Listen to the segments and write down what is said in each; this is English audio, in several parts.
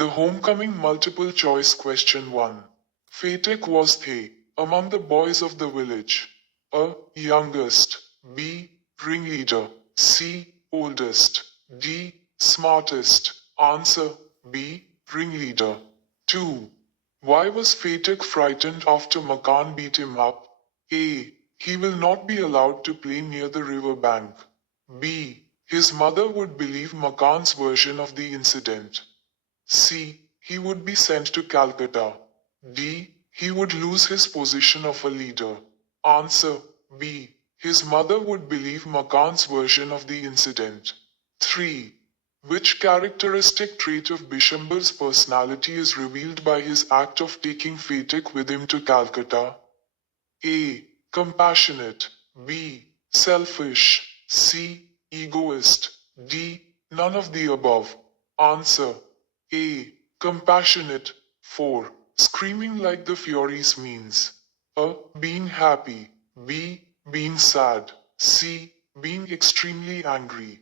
The homecoming multiple choice question 1. Fatek was they, among the boys of the village. A. Youngest. B. Ringleader. C. Oldest. D. Smartest. Answer B. Ringleader. 2. Why was Fatek frightened after Makhan beat him up? A. He will not be allowed to play near the river bank. B. His mother would believe Makhan's version of the incident. C. He would be sent to Calcutta. D. He would lose his position of a leader. Answer B. His mother would believe Makhan's version of the incident. 3. Which characteristic trait of Bishamber's personality is revealed by his act of taking Fatek with him to Calcutta? A. Compassionate. B. Selfish. C. Egoist. D. None of the above. Answer A. Compassionate. 4. Screaming like the Furies means A. Being happy. B. Being sad. C. Being extremely angry.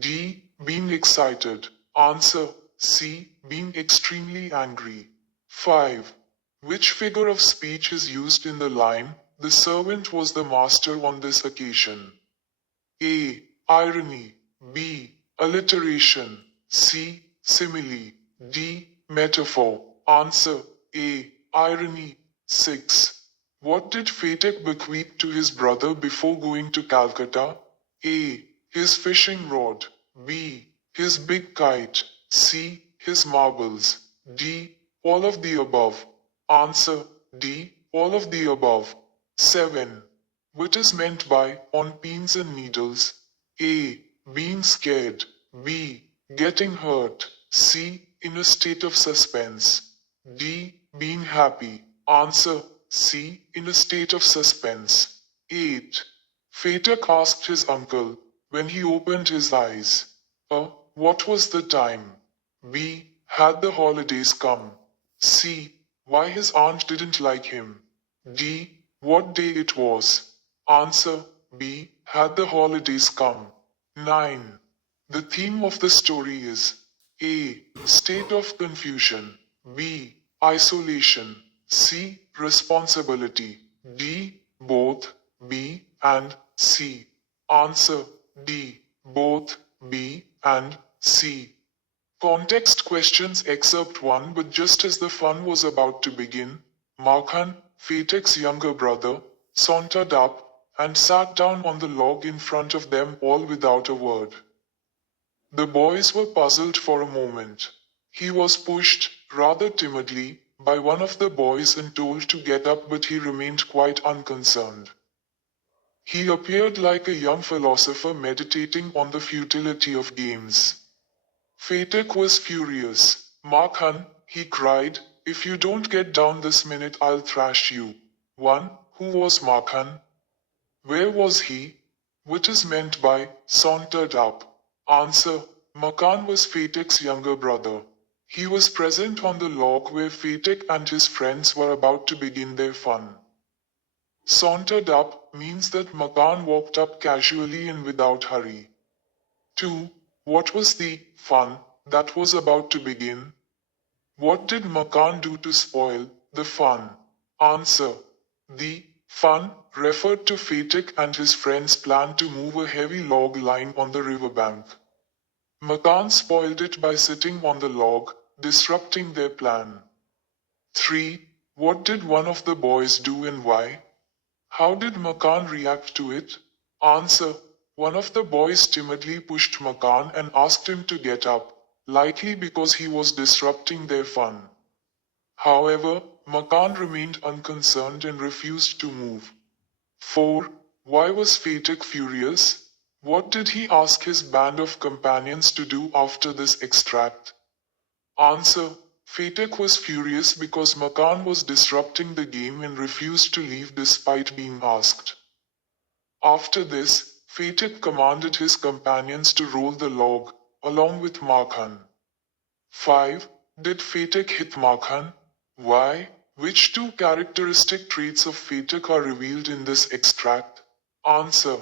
D. Being excited. Answer C. Being extremely angry. 5. Which figure of speech is used in the line, "The servant was the master on this occasion"? A. Irony. B. Alliteration. C. Simile. D. Metaphor. Answer A. Irony. 6. What did Fatek bequeath to his brother before going to Calcutta? A. His fishing rod. B. His big kite. C. His marbles. D. All of the above. Answer D. All of the above. 7. What is meant by on pins and needles? A. Being scared. B. Getting hurt. C. In a state of suspense. D. Being happy. Answer C. In a state of suspense. 8. Fatek asked his uncle, when he opened his eyes, A. What was the time? B. Had the holidays come? C. Why his aunt didn't like him? D. What day it was? Answer B. Had the holidays come? 9. The theme of the story is A. State of confusion. B. Isolation. C. Responsibility. D. Both. B. And C. Answer D. Both. B. And C. Context questions excerpt 1. But just as the fun was about to begin, Makhan, Fatek's younger brother, sauntered up and sat down on the log in front of them all without a word. The boys were puzzled for a moment. He was pushed, rather timidly, by one of the boys and told to get up, but he remained quite unconcerned. He appeared like a young philosopher meditating on the futility of games. Fatek was furious. "Makhan," he cried, "if you don't get down this minute I'll thrash you." 1. Who was Makhan? Where was he? What is meant by sauntered up? Answer. Makhan was Fatek's younger brother. He was present on the log where Fatek and his friends were about to begin their fun. Sauntered up means that Makhan walked up casually and without hurry. 2. What was the fun that was about to begin? What did Makhan do to spoil the fun? Answer. The fun referred to Fatek and his friends' plan to move a heavy log lying on the riverbank. Makhan spoiled it by sitting on the log, disrupting their plan. 3. What did one of the boys do and why? How did Makhan react to it? Answer. One of the boys timidly pushed Makhan and asked him to get up, likely because he was disrupting their fun. However, Makhan remained unconcerned and refused to move. 4. Why was Fatek furious? What did he ask his band of companions to do after this extract? Answer. Fatek was furious because Makhan was disrupting the game and refused to leave despite being asked. After this, Fatek commanded his companions to roll the log, along with Makhan. 5. Did Fatek hit Makhan? Why? Which two characteristic traits of Fatek are revealed in this extract? Answer.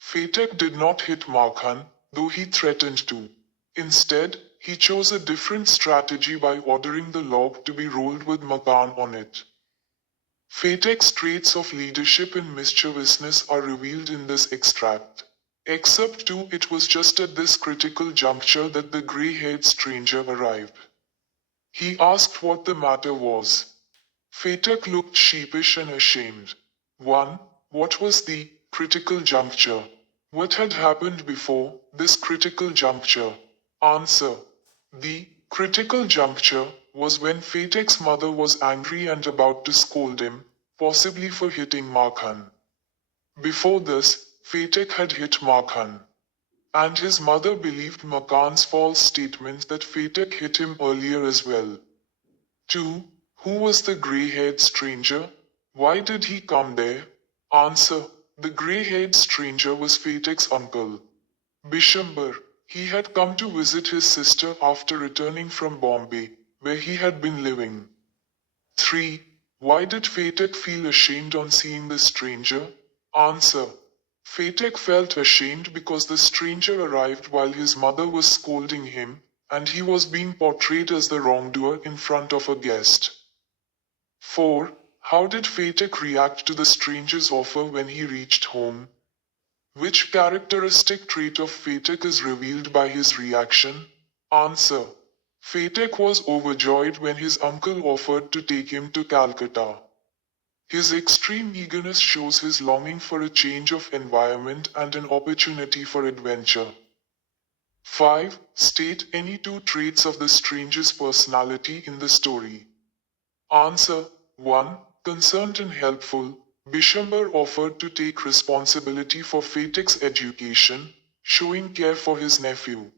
Fatek did not hit Makhan, though he threatened to. Instead, he chose a different strategy by ordering the log to be rolled with Makhan on it. Fatek's traits of leadership and mischievousness are revealed in this extract. Except 2. It was just at this critical juncture that the grey-haired stranger arrived. He asked what the matter was. Fatek looked sheepish and ashamed. 1. What was the critical juncture? What had happened before this critical juncture? Answer. The critical juncture was when Fatek's mother was angry and about to scold him, possibly for hitting Makhan. Before this, Fatek had hit Makhan. And his mother believed Makhan's false statement that Fatek hit him earlier as well. 2. Who was the grey-haired stranger? Why did he come there? Answer. The grey-haired stranger was Fatek's uncle, Bishamber. He had come to visit his sister after returning from Bombay, where he had been living. 3. Why did Fatek feel ashamed on seeing the stranger? Answer. Fatek felt ashamed because the stranger arrived while his mother was scolding him, and he was being portrayed as the wrongdoer in front of a guest. 4. How did Fatek react to the stranger's offer when he reached home? Which characteristic trait of Fatek is revealed by his reaction? Answer. Fatek was overjoyed when his uncle offered to take him to Calcutta. His extreme eagerness shows his longing for a change of environment and an opportunity for adventure. 5. State any 2 traits of the stranger's personality in the story. Answer. 1. Concerned and helpful, Bishamber offered to take responsibility for Fatek's education, showing care for his nephew.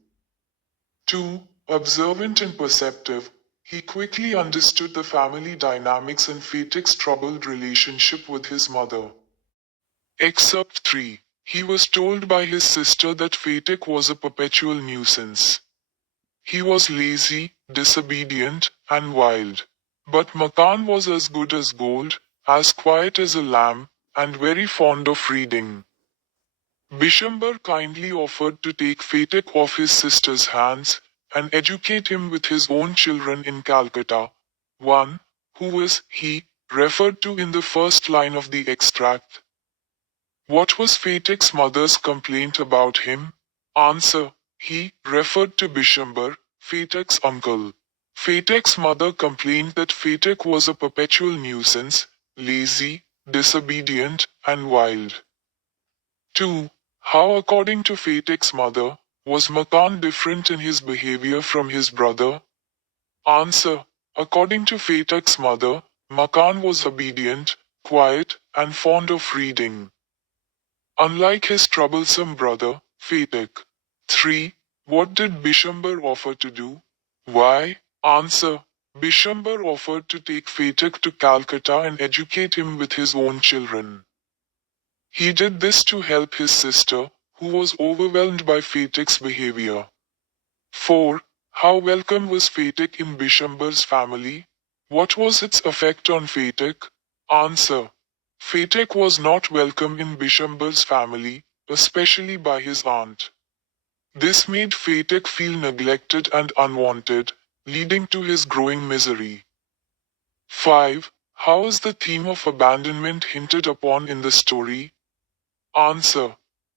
2. Observant and perceptive, he quickly understood the family dynamics and Fatek's troubled relationship with his mother. Excerpt 3. He was told by his sister that Fatek was a perpetual nuisance. He was lazy, disobedient, and wild. But Makhan was as good as gold, as quiet as a lamb, and very fond of reading. Bishamber kindly offered to take Fatek off his sister's hands, and educate him with his own children in Calcutta. 1. Who was he, referred to in the first line of the extract? What was Fatek's mother's complaint about him? Answer. He, referred to Bishamber, Fatek's uncle. Fatek's mother complained that Fatek was a perpetual nuisance, lazy, disobedient, and wild. 2. How, according to Fatek's mother, was Makhan different in his behavior from his brother? Answer. According to Fatek's mother, Makhan was obedient, quiet, and fond of reading. Unlike his troublesome brother, Fatek. 3. What did Bishamber offer to do? Why? Answer. Bishamber offered to take Fatek to Calcutta and educate him with his own children. He did this to help his sister, who was overwhelmed by Fatek's behavior. 4. How welcome was Fatek in Bishamber's family? What was its effect on Fatek? Answer. Fatek was not welcome in Bishamber's family, especially by his aunt. This made Fatek feel neglected and unwanted, leading to his growing misery. 5. How is the theme of abandonment hinted upon in the story? Answer.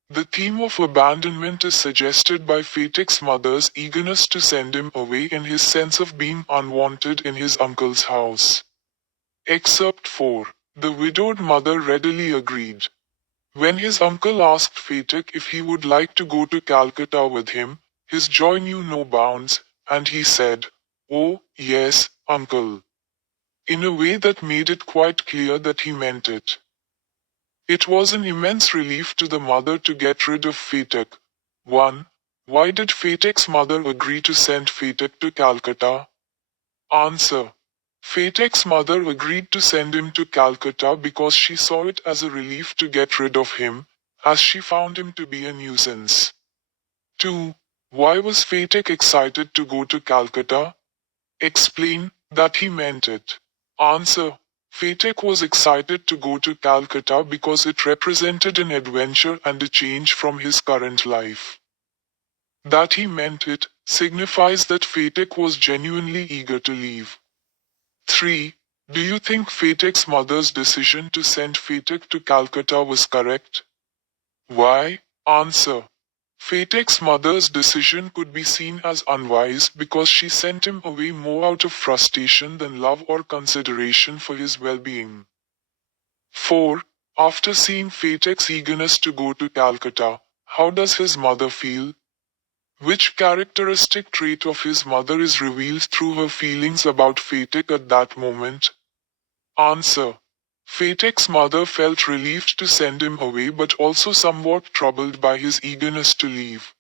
The theme of abandonment is suggested by Fatek's mother's eagerness to send him away and his sense of being unwanted in his uncle's house. Excerpt 4. The widowed mother readily agreed. When his uncle asked Fatek if he would like to go to Calcutta with him, his joy knew no bounds, and he said, "Oh, yes, uncle," in a way that made it quite clear that he meant it. It was an immense relief to the mother to get rid of Fatek. 1. Why did Fatek's mother agree to send Fatek to Calcutta? Answer. Fatek's mother agreed to send him to Calcutta because she saw it as a relief to get rid of him, as she found him to be a nuisance. 2. Why was Fatek excited to go to Calcutta? Explain that he meant it. Answer. Fatek was excited to go to Calcutta because it represented an adventure and a change from his current life. That he meant it signifies that Fatek was genuinely eager to leave. 3. Do you think Fatek's mother's decision to send Fatek to Calcutta was correct? Why? Answer. Fatek's mother's decision could be seen as unwise because she sent him away more out of frustration than love or consideration for his well-being. 4. After seeing Fatek's eagerness to go to Calcutta, how does his mother feel? Which characteristic trait of his mother is revealed through her feelings about Fatek at that moment? Answer. Fatek's mother felt relieved to send him away but also somewhat troubled by his eagerness to leave.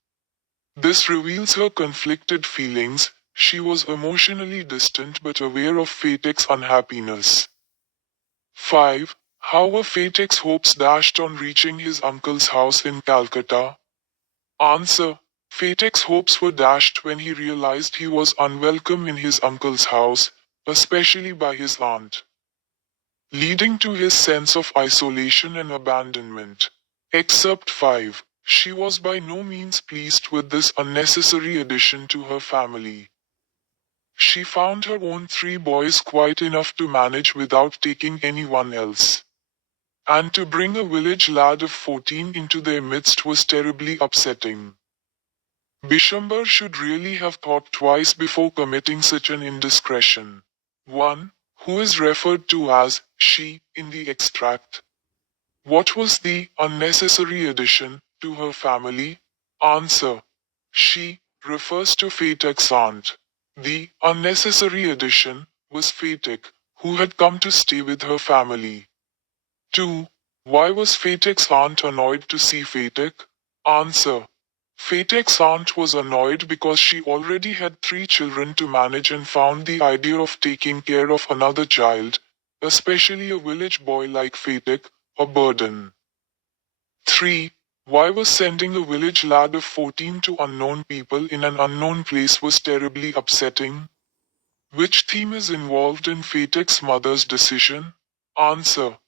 This reveals her conflicted feelings. She was emotionally distant but aware of Fatek's unhappiness. 5. How were Fatek's hopes dashed on reaching his uncle's house in Calcutta? Answer. Fatek's hopes were dashed when he realized he was unwelcome in his uncle's house, especially by his aunt, leading to his sense of isolation and abandonment. Excerpt 5. She was by no means pleased with this unnecessary addition to her family. She found her own 3 boys quite enough to manage without taking anyone else. And to bring a village lad of 14 into their midst was terribly upsetting. Bishamber should really have thought twice before committing such an indiscretion. 1. Who is referred to as she in the extract? What was the unnecessary addition to her family? Answer. She refers to Fatek's aunt. The unnecessary addition was Fatek, who had come to stay with her family. 2. Why was Fatek's aunt annoyed to see Fatek? Answer. Fatek's aunt was annoyed because she already had 3 children to manage and found the idea of taking care of another child, especially a village boy like Fatek, a burden. 3. Why was sending a village lad of 14 to unknown people in an unknown place was terribly upsetting? Which theme is involved in Fatek's mother's decision? Answer.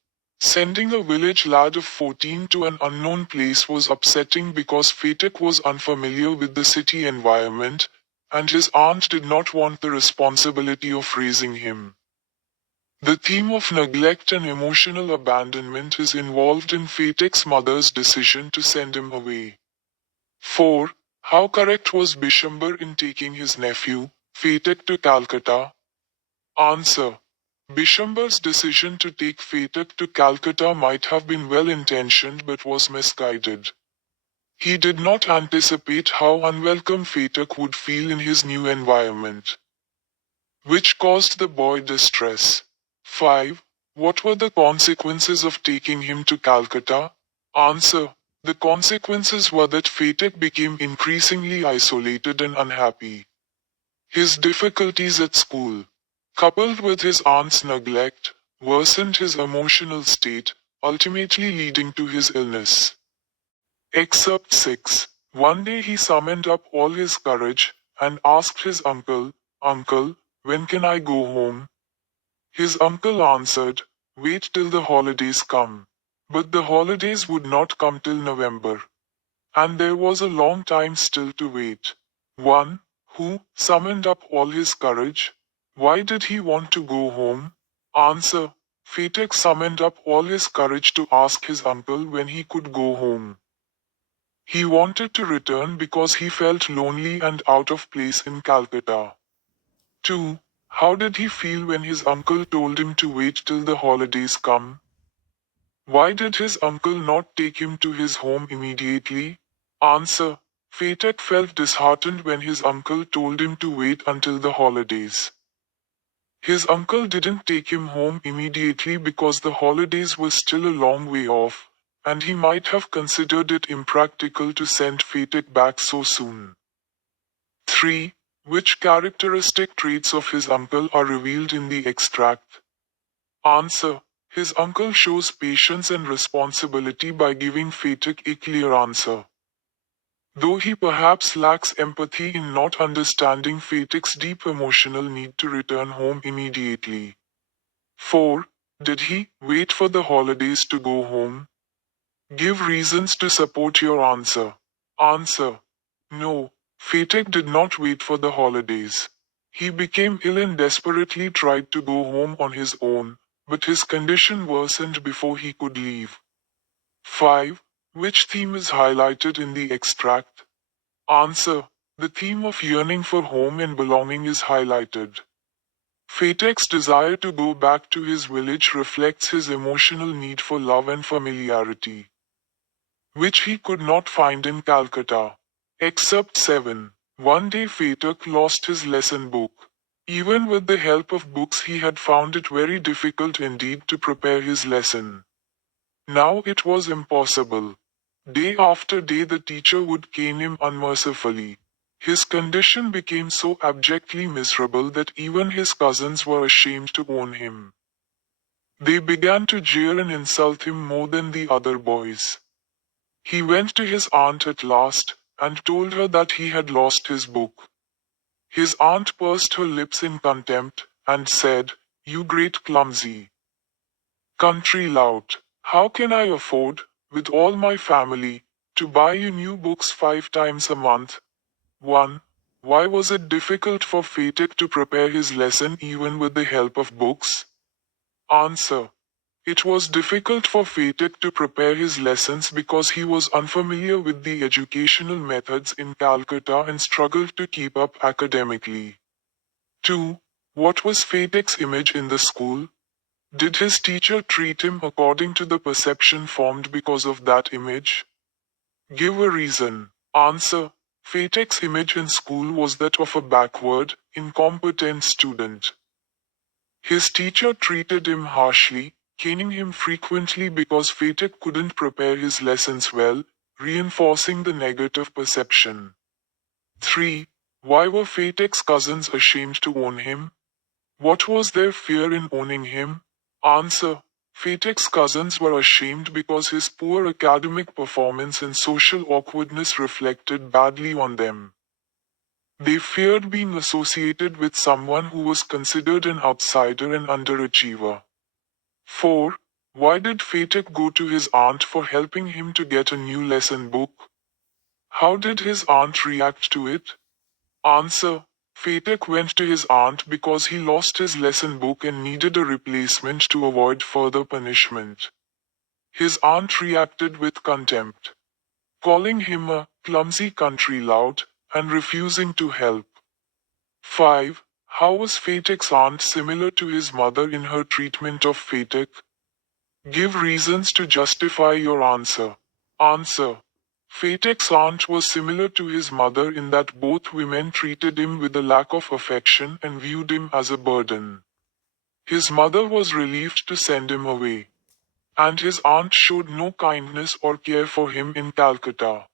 Sending a village lad of 14 to an unknown place was upsetting because Fatek was unfamiliar with the city environment, and his aunt did not want the responsibility of raising him. The theme of neglect and emotional abandonment is involved in Fatek's mother's decision to send him away. 4. How correct was Bishamber in taking his nephew, Fatek, to Calcutta? Answer. Bishamber's decision to take Fatek to Calcutta might have been well-intentioned but was misguided. He did not anticipate how unwelcome Fatek would feel in his new environment, which caused the boy distress. 5. What were the consequences of taking him to Calcutta? Answer. The consequences were that Fatek became increasingly isolated and unhappy. His difficulties at school, coupled with his aunt's neglect, worsened his emotional state, ultimately leading to his illness. Excerpt 6. One day he summoned up all his courage and asked his uncle, "Uncle, when can I go home?" His uncle answered, "Wait till the holidays come." But the holidays would not come till November. And there was a long time still to wait. 1. Who summoned up all his courage? Why did he want to go home? Answer. Fatek summoned up all his courage to ask his uncle when he could go home. He wanted to return because he felt lonely and out of place in Calcutta. 2. How did he feel when his uncle told him to wait till the holidays come? Why did his uncle not take him to his home immediately? Answer. Fatek felt disheartened when his uncle told him to wait until the holidays. His uncle didn't take him home immediately because the holidays were still a long way off, and he might have considered it impractical to send Fatek back so soon. 3. Which characteristic traits of his uncle are revealed in the extract? Answer. His uncle shows patience and responsibility by giving Fatek a clear answer, though he perhaps lacks empathy in not understanding Fatek's deep emotional need to return home immediately. 4. Did he wait for the holidays to go home? Give reasons to support your answer. Answer. No. Fatek did not wait for the holidays. He became ill and desperately tried to go home on his own, but his condition worsened before he could leave. 5. Which theme is highlighted in the extract? Answer. The theme of yearning for home and belonging is highlighted. Fatek's desire to go back to his village reflects his emotional need for love and familiarity, which he could not find in Calcutta. Excerpt 7. One day Fatek lost his lesson book. Even with the help of books he had found it very difficult indeed to prepare his lesson. Now it was impossible. Day after day the teacher would cane him unmercifully. His condition became so abjectly miserable that even his cousins were ashamed to own him. They began to jeer and insult him more than the other boys. He went to his aunt at last, and told her that he had lost his book. His aunt pursed her lips in contempt, and said, "You great clumsy country lout, how can I afford, with all my family, to buy you new books 5 times a month?" 1. Why was it difficult for Fatek to prepare his lesson even with the help of books? Answer. It was difficult for Fatek to prepare his lessons because he was unfamiliar with the educational methods in Calcutta and struggled to keep up academically. 2. What was Fatek's image in the school? Did his teacher treat him according to the perception formed because of that image? Give a reason. Answer. Fatek's image in school was that of a backward, incompetent student. His teacher treated him harshly, caning him frequently because Fatek couldn't prepare his lessons well, reinforcing the negative perception. 3. Why were Fatek's cousins ashamed to own him? What was their fear in owning him? Answer. Fatek's cousins were ashamed because his poor academic performance and social awkwardness reflected badly on them. They feared being associated with someone who was considered an outsider and underachiever. 4. Why did Fatek go to his aunt for helping him to get a new lesson book? How did his aunt react to it? Answer. Fatek went to his aunt because he lost his lesson book and needed a replacement to avoid further punishment. His aunt reacted with contempt, calling him a clumsy country lout and refusing to help. 5. How was Fatek's aunt similar to his mother in her treatment of Fatek? Give reasons to justify your answer. Answer. Fatek's aunt was similar to his mother in that both women treated him with a lack of affection and viewed him as a burden. His mother was relieved to send him away, and his aunt showed no kindness or care for him in Calcutta.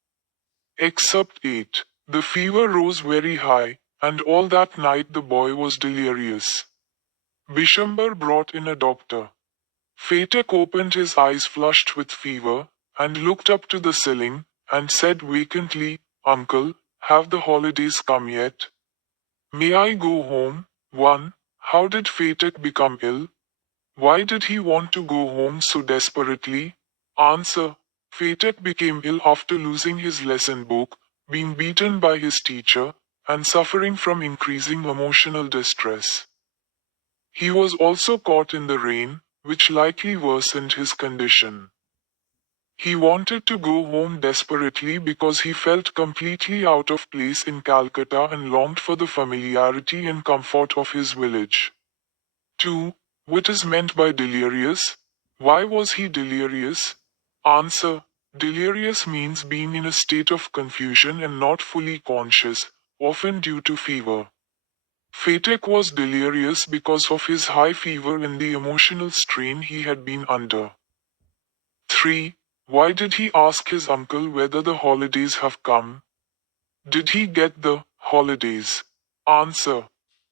Excerpt 8. The fever rose very high, and all that night the boy was delirious. Bishamber brought in a doctor. Fatek opened his eyes flushed with fever, and looked up to the ceiling, and said vacantly, "Uncle, have the holidays come yet? May I go home?" 1. How did Fatek become ill? Why did he want to go home so desperately? Answer. Fatek became ill after losing his lesson book, being beaten by his teacher, and suffering from increasing emotional distress. He was also caught in the rain, which likely worsened his condition. He wanted to go home desperately because he felt completely out of place in Calcutta and longed for the familiarity and comfort of his village. 2. What is meant by delirious? Why was he delirious? Answer. Delirious means being in a state of confusion and not fully conscious, often due to fever. Fatek was delirious because of his high fever and the emotional strain he had been under. 3. Why did he ask his uncle whether the holidays have come? Did he get the holidays? Answer.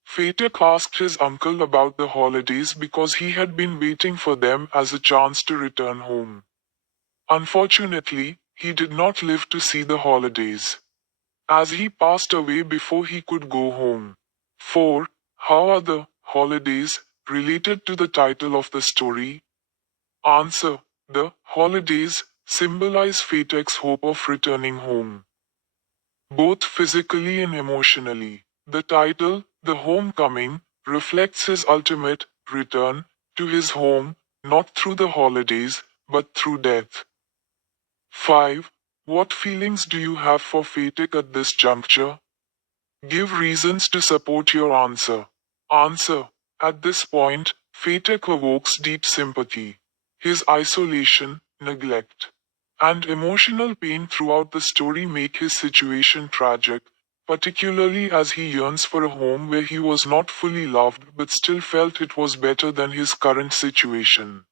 Fatek asked his uncle about the holidays because he had been waiting for them as a chance to return home. Unfortunately, he did not live to see the holidays, as he passed away before he could go home. 4. How are the holidays related to the title of the story? Answer. The holidays symbolize Fatek's hope of returning home. both physically and emotionally. The title, The Homecoming, reflects his ultimate return to his home, not through the holidays, but through death. 5. What feelings do you have for Fatek at this juncture? Give reasons to support your answer. Answer. At this point, Fatek evokes deep sympathy. His isolation, neglect, and emotional pain throughout the story make his situation tragic, particularly as he yearns for a home where he was not fully loved but still felt it was better than his current situation.